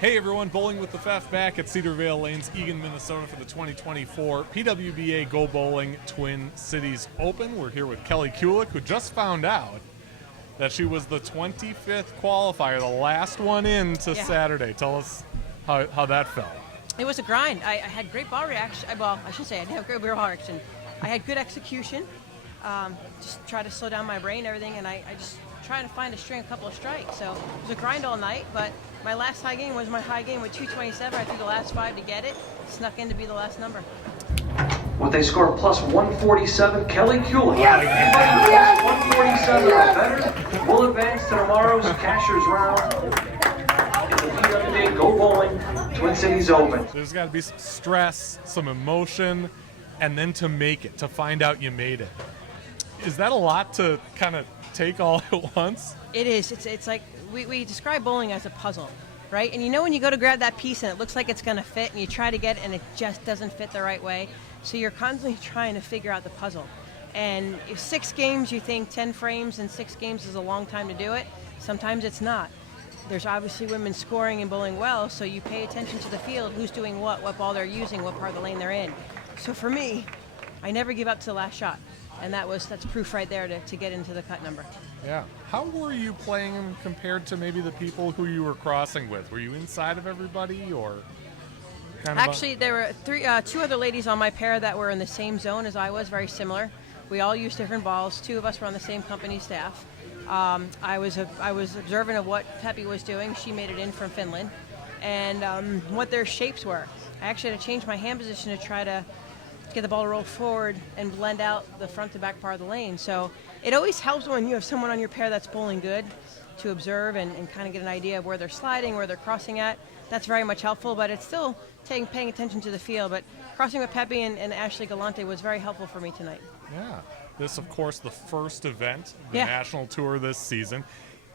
Hey everyone, Bowling with the Fef back at Cedar Vale Lanes, Eagan, Minnesota for the 2024 PWBA GoBowling Twin Cities Open. We're here with Kelly Kulick, who just found out that she was the 25th qualifier, the last one in to Saturday. Tell us how that felt. It was a grind. I had great ball reaction. Well, I should say I didn't have great ball reaction. I had good execution. Just try to slow down my brain and everything, and I just trying to find a couple of strikes. So it was a grind all night, but my last high game was my high game with 227. I threw the last 5 to get it. Snuck in to be the last number. With a score plus 147, Kelly Kulick. Yes! 147 or better will advance to tomorrow's Cashers round in the PWBA GoBowling Twin Cities Open. There's got to be some stress, some emotion, and then to make it, to find out you made it. Is that a lot to kind of take all at once? It is. It's like we describe bowling as a puzzle, right? And you know when you go to grab that piece and it looks like it's going to fit and you try to get it and it just doesn't fit the right way. So you're constantly trying to figure out the puzzle. And if 6 games, you think 10 frames in 6 games is a long time to do it. Sometimes it's not. There's obviously women scoring and bowling well, so you pay attention to the field, who's doing what ball they're using, what part of the lane they're in. So for me, I never give up to the last shot. And that's proof right there to get into the cut number. Yeah. How were you playing compared to maybe the people who you were crossing with? Were you inside of everybody or kind of? Actually, there were 2 other ladies on my pair that were in the same zone as I was, very similar. We all used different balls. 2 of us were on the same company staff. I was observant of what Peppy was doing. She made it in from Finland, and what their shapes were. I actually had to change my hand position to try to get the ball to roll forward and blend out the front to back part of the lane. So it always helps when you have someone on your pair that's bowling good to observe and kind of get an idea of where they're sliding, where they're crossing at. That's very much helpful, but it's still paying attention to the field. But crossing with Pepe and Ashley Galante was very helpful for me tonight. Yeah. This, of course, the first event, the national tour this season.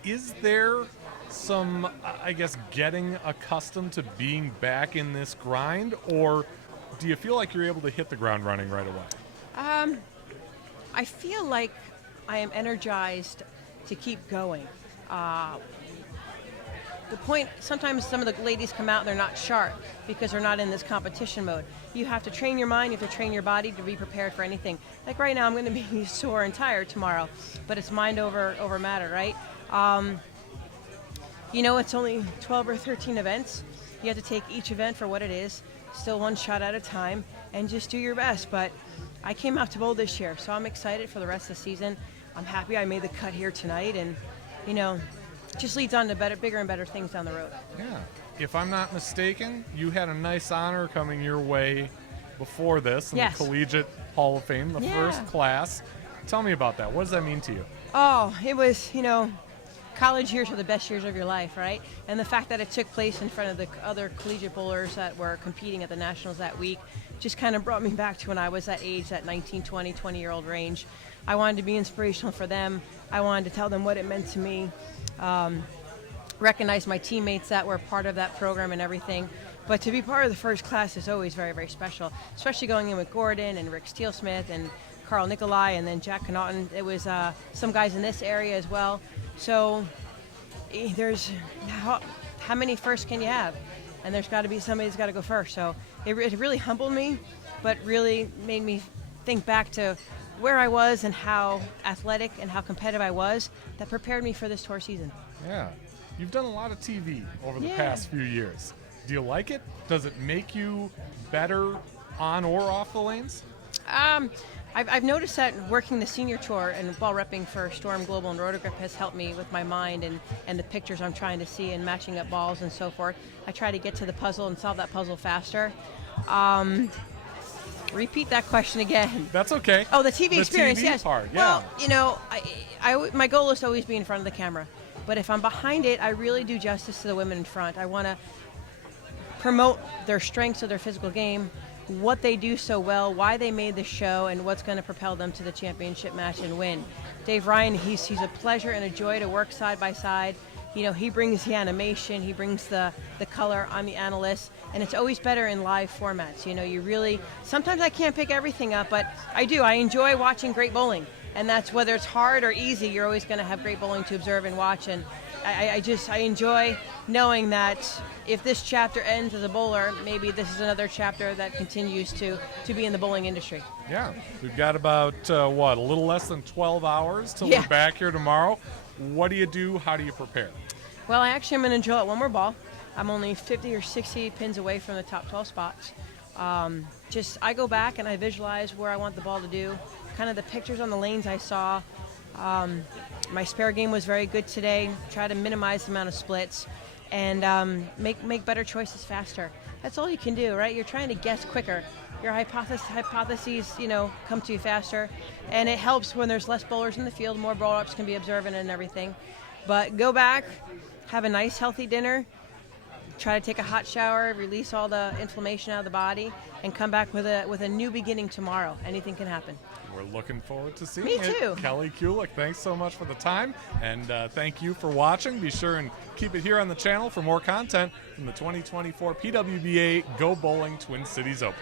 Is there some, I guess, getting accustomed to being back in this grind, or do you feel like you're able to hit the ground running right away? I feel like I am energized to keep going. The point, sometimes some of the ladies come out and they're not sharp because they're not in this competition mode. You have to train your mind, you have to train your body to be prepared for anything. Like right now, I'm going to be sore and tired tomorrow, but it's mind over matter, right? It's only 12 or 13 events. You have to take each event for what it is, still one shot at a time, and just do your best. But I came out to bowl this year, so I'm excited for the rest of the season. I'm happy I made the cut here tonight, and, just leads on to bigger and better things down the road. Yeah. If I'm not mistaken, you had a nice honor coming your way before this in the Collegiate Hall of Fame, the first class. Tell me about that. What does that mean to you? Oh, it was, college years are the best years of your life, right? And the fact that it took place in front of the other collegiate bowlers that were competing at the Nationals that week just kind of brought me back to when I was that age, that 19, 20-year-old range. I wanted to be inspirational for them. I wanted to tell them what it meant to me. Recognize my teammates that were part of that program and everything. But to be part of the first class is always very, very special, especially going in with Gordon and Rick Steelsmith and Carl Nicolai and then Jack Connaughton. It was some guys in this area as well. So there's how many firsts can you have? And there's got to be somebody that's got to go first. So it really humbled me, but really made me think back to where I was and how athletic and how competitive I was. That prepared me for this tour season. Yeah. You've done a lot of TV over the past few years. Do you like it? Does it make you better on or off the lanes? I've noticed that working the senior tour and ball repping for Storm Global and Rotogrip has helped me with my mind and the pictures I'm trying to see and matching up balls and so forth. I try to get to the puzzle and solve that puzzle faster. Repeat that question again. That's okay. Oh, the TV experience, TV yes. part, yeah. Well, my goal is to always be in front of the camera. But if I'm behind it, I really do justice to the women in front. I want to promote their strengths of their physical game, what they do so well, why they made the show, and what's going to propel them to the championship match and win. Dave Ryan, he's a pleasure and a joy to work side by side. He brings the animation, he brings the color. I'm the analyst, and it's always better in live formats. You really, sometimes I can't pick everything up, but I do. I enjoy watching great bowling. And that's whether it's hard or easy, you're always going to have great bowling to observe and watch. And I enjoy knowing that if this chapter ends as a bowler, maybe this is another chapter that continues to be in the bowling industry. Yeah, we've got about, a little less than 12 hours till Yeah. we're back here tomorrow. What do you do? How do you prepare? Well, I actually am going to drill at one more ball. I'm only 50 or 60 pins away from the top 12 spots. I go back and I visualize where I want the ball to do, kind of the pictures on the lanes I saw. My spare game was very good today. Try to minimize the amount of splits and make better choices faster. That's all you can do, right? You're trying to guess quicker. Your hypotheses, come to you faster, and it helps when there's less bowlers in the field. More roll-ups can be observant and everything. But go back, have a nice healthy dinner, try to take a hot shower, release all the inflammation out of the body, and come back with a new beginning tomorrow. Anything can happen. We're looking forward to seeing Me it. too. Kelly Kulick, thanks so much for the time, and thank you for watching. Be sure and keep it here on the channel for more content from the 2024 PWBA Go Bowling Twin Cities Open.